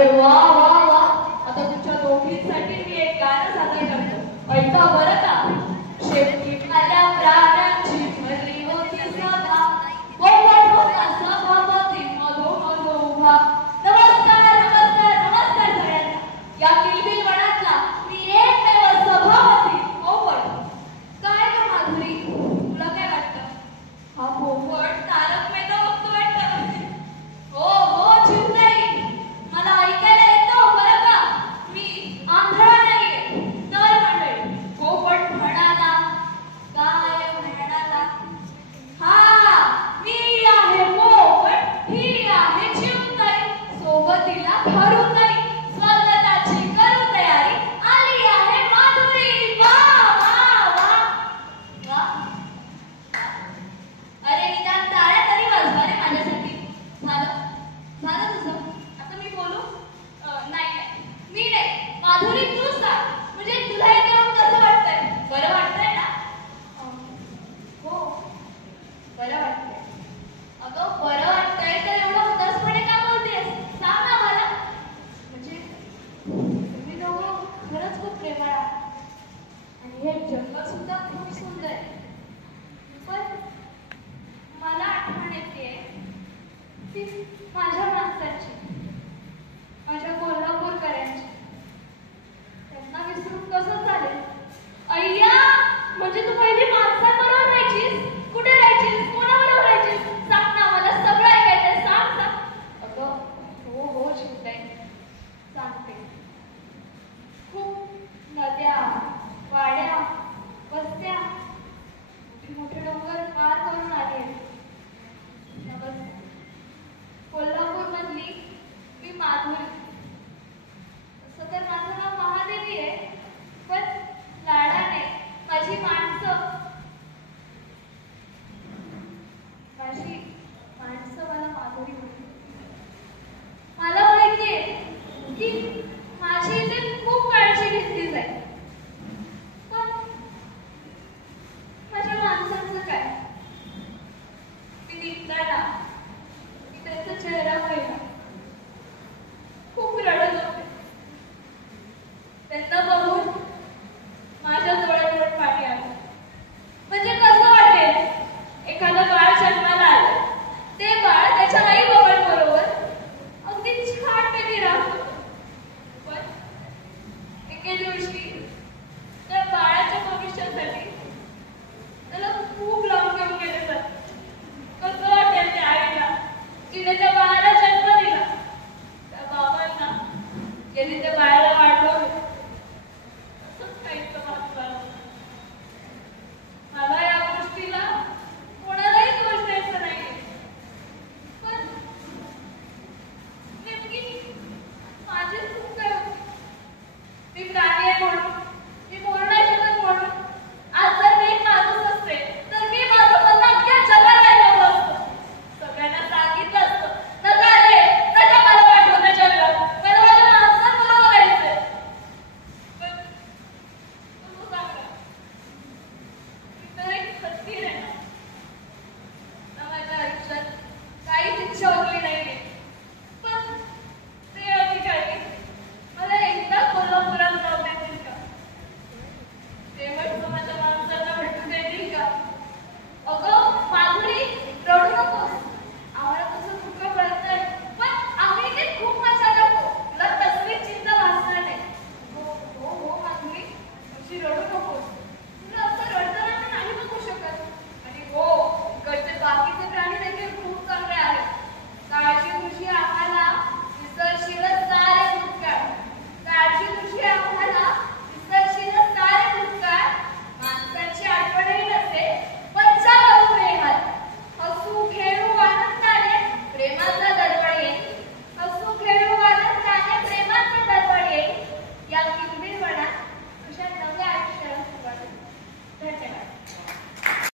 अरे वा वा वा, आता तुमच्या दोघींसाठी मी एक गाणं सादर करतो. ऐका बरं का. शेतीतल्या प्राण्यांची भरली होती सभा, पोपट होता सभापती मधोमध उभा. नमस्कार नमस्कार नमस्कार सगळ्यांना. या किलबिल वनातला मी एकमेव सभापती पोपट. काय ग माधुरी, तुला काय वाटतं? हा पोपट तारक मेहता बघतो वाटतं. हो हो चिमताई, मला ऐकायला येतं बरं का. मी आंधळा नाहीये. तर मंडळी, पोपट म्हणाला, काय म्हणाला, हा मी आहे पोपट, ही आहे चिमताई, सोबतीला खारू